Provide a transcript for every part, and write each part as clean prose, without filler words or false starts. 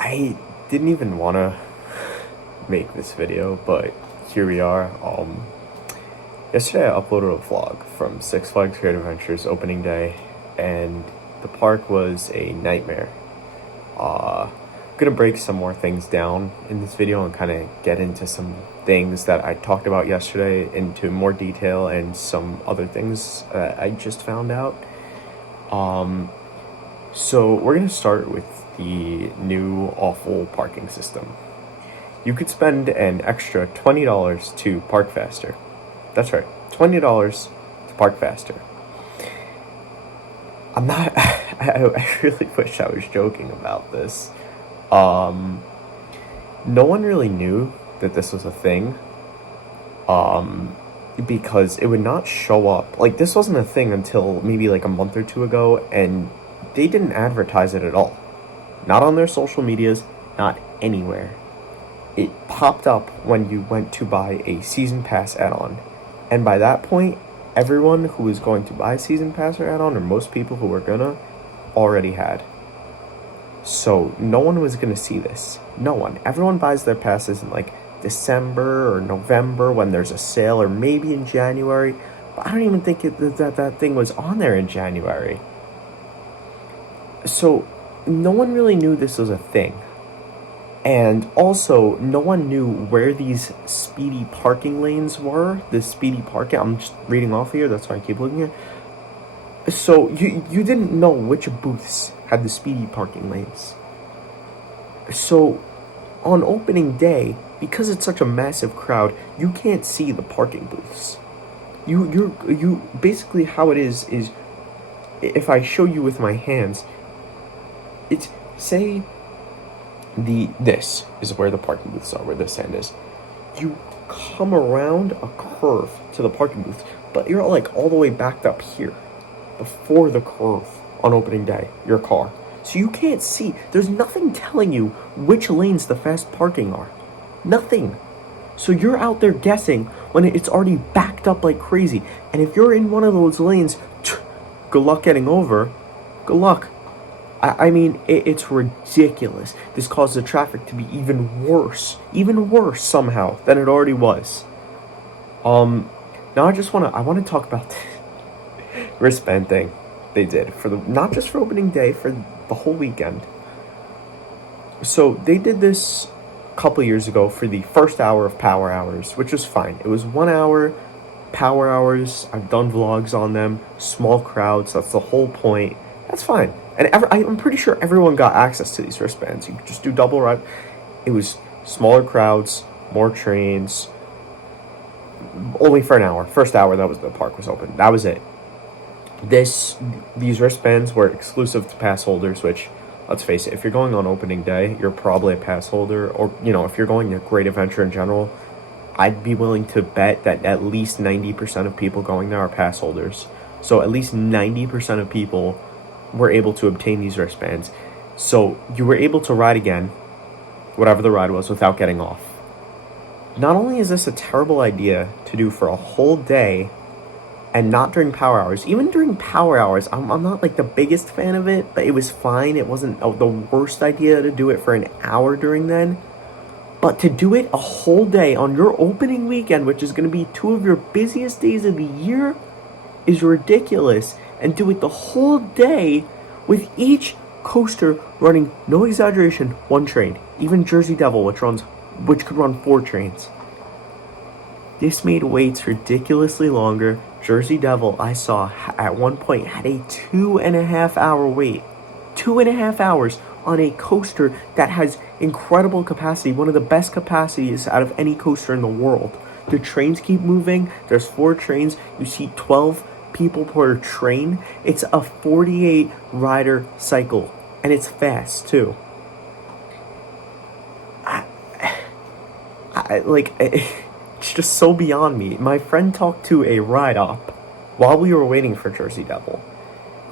I didn't even want to make this video, but here we are. Yesterday I uploaded a vlog from Six Flags Great Adventures opening day, and the park was a nightmare. Gonna break some more things down in this video and kind of get into some things that I talked about yesterday into more detail and some other things I just found out. So we're gonna start with the new awful parking system. You could spend an extra $20 to park faster. That's right, $20 to park faster. I'm not, I really wish I was joking about this. No one really knew that this was a thing. Because it would not show up. Like, this wasn't a thing until maybe like a month or two ago, and they didn't advertise it at all. Not on their social medias, not anywhere. It popped up when you went to buy a season pass add-on. And by that point, everyone who was going to buy a season pass or add-on, or most people who were gonna, already had. So no one was gonna see this. No one. Everyone buys their passes in like December or November when there's a sale, or maybe in January. But I don't even think that thing was on there in January. So no one really knew this was a thing. And also, no one knew where these speedy parking lanes were. The speedy parking, I'm just reading off here, that's why I keep looking at. So you didn't know which booths had the speedy parking lanes. So on opening day, because it's such a massive crowd, you can't see the parking booths. You basically, how it is if I show you with my hands, it's, say this is where the parking booths are, where this end is. You come around a curve to the parking booth, but you're like all the way backed up here before the curve on opening day, your car. So you can't see. There's nothing telling you which lanes the fast parking are. Nothing. So you're out there guessing when it's already backed up like crazy. And if you're in one of those lanes, good luck getting over. Good luck. I mean, it's ridiculous. This caused the traffic to be even worse somehow than it already was. Now I want to talk about the wristband thing they did for not just for opening day, for the whole weekend. So they did this a couple years ago for the first hour of Power Hours, which was fine. It was 1 hour Power Hours. I've done vlogs on them. Small crowds. That's the whole point. That's fine. And I'm pretty sure everyone got access to these wristbands. You could just do double ride. It was smaller crowds, more trains. Only for an hour. First hour, that was the park was open. That was it. These wristbands were exclusive to pass holders, which, let's face it, if you're going on opening day, you're probably a pass holder. Or, if you're going to Great Adventure in general, I'd be willing to bet that at least 90% of people going there are pass holders. So at least 90% of people were able to obtain these wristbands. So you were able to ride again, whatever the ride was, without getting off. Not only is this a terrible idea to do for a whole day and not during Power Hours, even during Power Hours, I'm not like the biggest fan of it, but it was fine. It wasn't the worst idea to do it for an hour during then. But to do it a whole day on your opening weekend, which is going to be two of your busiest days of the year, is ridiculous. And do it the whole day with each coaster running, no exaggeration, one train. Even Jersey Devil, which could run 4 trains. This made waits ridiculously longer. Jersey Devil, I saw at one point, had a 2.5 hour wait. 2.5 hours on a coaster that has incredible capacity, one of the best capacities out of any coaster in the world. The trains keep moving. There's 4 trains. You see 12 people per train. It's a 48 rider cycle, and it's fast too. It's just so beyond me. My friend talked to a ride op while we were waiting for Jersey Devil,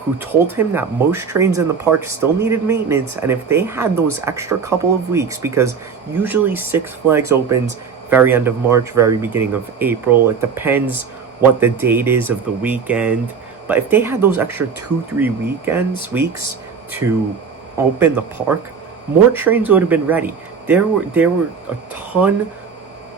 who told him that most trains in the park still needed maintenance, and if they had those extra couple of weeks, because usually Six Flags opens very end of March, very beginning of April. It depends what the date is of the weekend. But if they had those extra 2-3 weeks to open the park, more trains would have been ready. There were a ton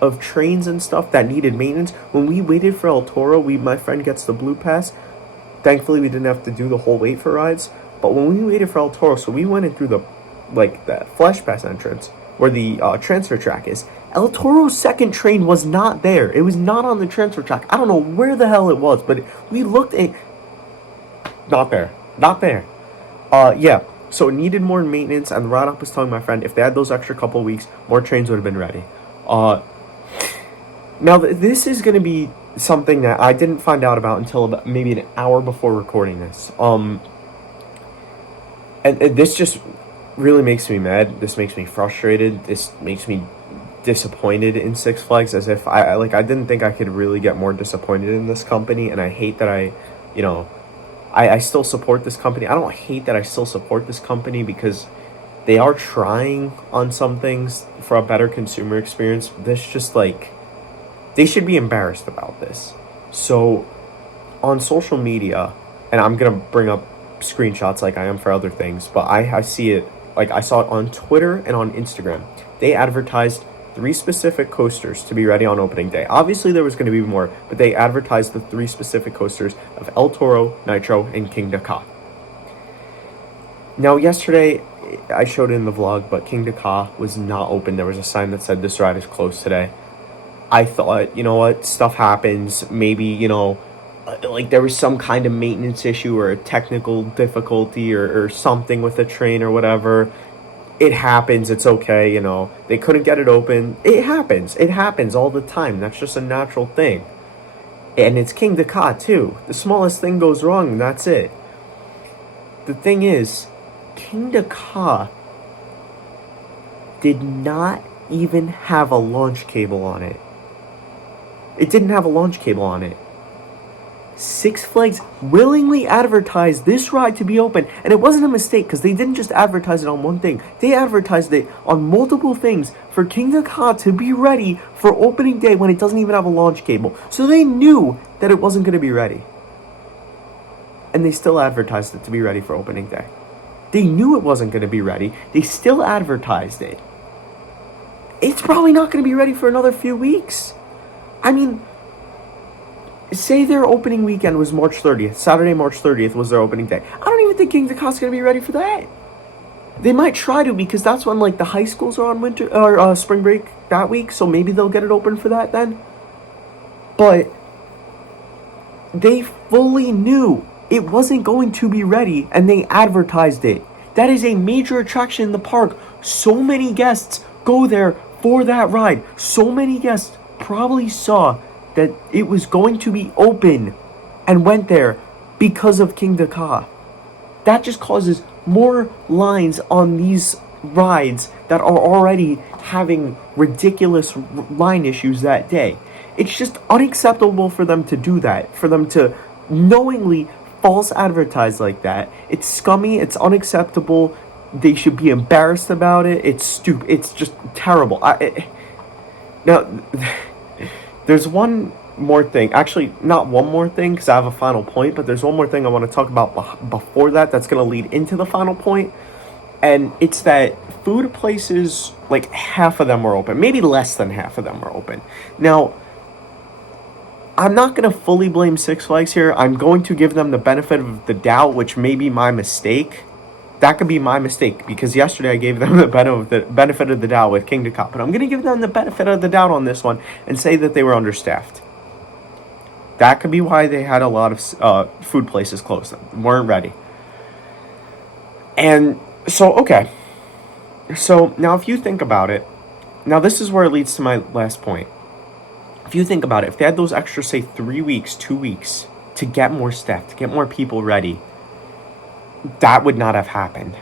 of trains and stuff that needed maintenance. When we waited for El Toro, my friend gets the blue pass. Thankfully, we didn't have to do the whole wait for rides. But when we waited for El Toro, so we went in through the Flash Pass entrance where the transfer track is. El Toro's second train was not there. It was not on the transfer track. I don't know where the hell it was, but we looked at... Not there. Not there. Yeah. So it needed more maintenance, and the ride up was telling my friend if they had those extra couple weeks, more trains would have been ready. Now, this is going to be something that I didn't find out about until about maybe an hour before recording this. And this just really makes me mad. This makes me frustrated. This makes me disappointed in Six Flags, as if I didn't think I could really get more disappointed in this company, and I hate that I still support this company. I don't hate that I still support this company because they are trying on some things for a better consumer experience. This just they should be embarrassed about this. So on social media, and I'm going to bring up screenshots like I am for other things, but I see it, I saw it on Twitter and on Instagram. They advertised 3 specific coasters to be ready on opening day. Obviously there was going to be more, but they advertised the 3 specific coasters of El Toro, Nitro, and Kingda Ka. Now yesterday, I showed it in the vlog, but Kingda Ka was not open. There was a sign that said this ride is closed today. I thought, you know what, stuff happens. Maybe, there was some kind of maintenance issue or a technical difficulty or something with the train or whatever. It happens. It's okay, They couldn't get it open. It happens. It happens all the time. That's just a natural thing. And it's Kingda Ka, too. The smallest thing goes wrong, and that's it. The thing is, Kingda Ka did not even have a launch cable on it. It didn't have a launch cable on it. Six Flags willingly advertised this ride to be open, and it wasn't a mistake because they didn't just advertise it on one thing. They advertised it on multiple things for Kingda Ka to be ready for opening day when it doesn't even have a launch cable. So they knew that it wasn't going to be ready. And they still advertised it to be ready for opening day. They knew it wasn't going to be ready. They still advertised it. It's probably not going to be ready for another few weeks. I mean, say their opening weekend was March 30th. Saturday, March 30th was their opening day. I don't even think Kingda Ka's going to be ready for that. They might try to because that's when the high schools are on winter or spring break that week. So maybe they'll get it open for that then. But they fully knew it wasn't going to be ready, and they advertised it. That is a major attraction in the park. So many guests go there for that ride. So many guests probably saw that it was going to be open and went there because of Kingda Ka. That just causes more lines on these rides that are already having ridiculous line issues that day. It's just unacceptable for them to do that, for them to knowingly false advertise like that. It's scummy, it's unacceptable. They should be embarrassed about it. It's stupid. It's just terrible. Now, there's one more thing. Actually, not one more thing because I have a final point, but there's one more thing I want to talk about before that's going to lead into the final point. And it's that food places, half of them were open. Maybe less than half of them were open. Now, I'm not going to fully blame Six Flags here. I'm going to give them the benefit of the doubt, which may be my mistake. That could be my mistake because yesterday I gave them the benefit of the doubt with Kingda Ka. But I'm going to give them the benefit of the doubt on this one and say that they were understaffed. That could be why they had a lot of food places closed. Weren't ready. And so, okay. So now if you think about it, now this is where it leads to my last point. If you think about it, if they had those extra, say, 3 weeks, 2 weeks to get more staff, to get more people ready, that would not have happened.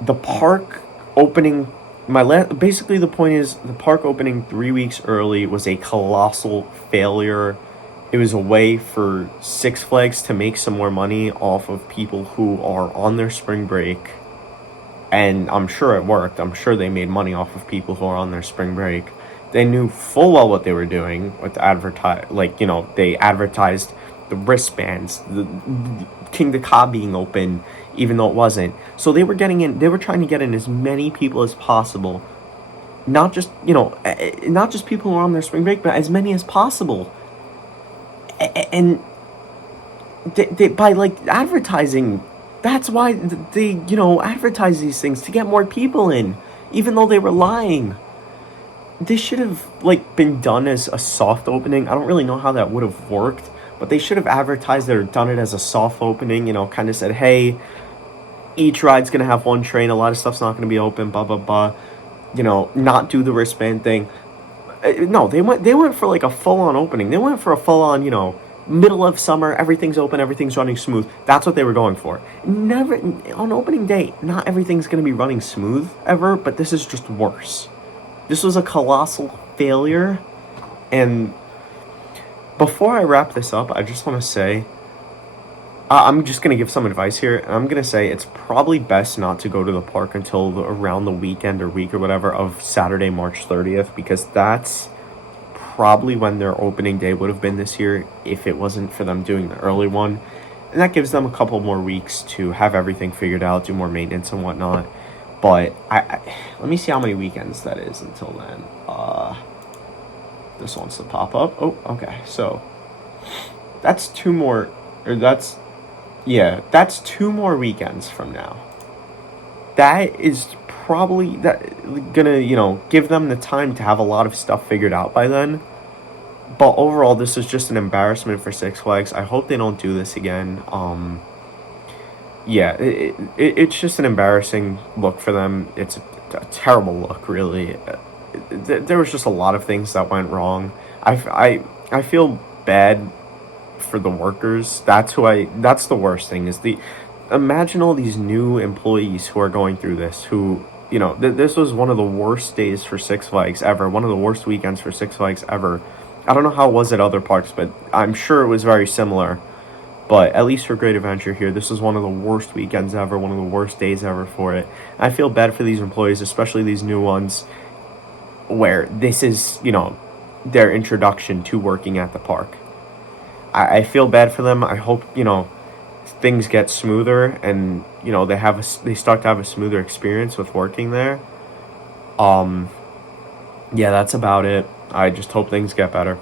The park opening, basically the point is the park opening 3 weeks early was a colossal failure. It was a way for Six Flags to make some more money off of people who are on their spring break. And I'm sure it worked. I'm sure they made money off of people who are on their spring break. They knew full well what they were doing with they advertised the wristbands, the King Ka being open, even though it wasn't. So they were getting in. They were trying to get in as many people as possible. Not just not just people who are on their spring break, but as many as possible. And they by like advertising, that's why they advertise these things to get more people in, even though they were lying. This should have like been done as a soft opening. I don't really know how that would have worked, but they should have advertised it or done it as a soft opening. Kind of said, hey, each ride's gonna have one train. A lot of stuff's not gonna be open. Blah blah blah. Not do the wristband thing. No, they went for like a full on opening. They went for a full on middle of summer. Everything's open. Everything's running smooth. That's what they were going for. Never on opening day. Not everything's gonna be running smooth ever, but this is just worse. This was a colossal failure, and before I wrap this up, I just want to say, I'm just going to give some advice here, and I'm going to say it's probably best not to go to the park until around the weekend or week or whatever of Saturday, March 30th, because that's probably when their opening day would have been this year if it wasn't for them doing the early one, and that gives them a couple more weeks to have everything figured out, do more maintenance and whatnot. But I let me see how many weekends that is until then. This wants to pop up. Oh, okay. So that's two more weekends from now. That is probably gonna, give them the time to have a lot of stuff figured out by then. But overall, this is just an embarrassment for Six Flags. I hope they don't do this again. Yeah, it's just an embarrassing look for them. It's a terrible look, really. There was just a lot of things that went wrong. I feel bad for the workers. That's the worst thing is imagine all these new employees who are going through this, who, this was one of the worst days for Six Flags ever, one of the worst weekends for Six Flags ever. I don't know how it was at other parks, but I'm sure it was very similar. But at least for Great Adventure here, this is one of the worst weekends ever, one of the worst days ever for it. I feel bad for these employees, especially these new ones, where this is, their introduction to working at the park. I feel bad for them. I hope, things get smoother and, they start to have a smoother experience with working there. Yeah, that's about it. I just hope things get better.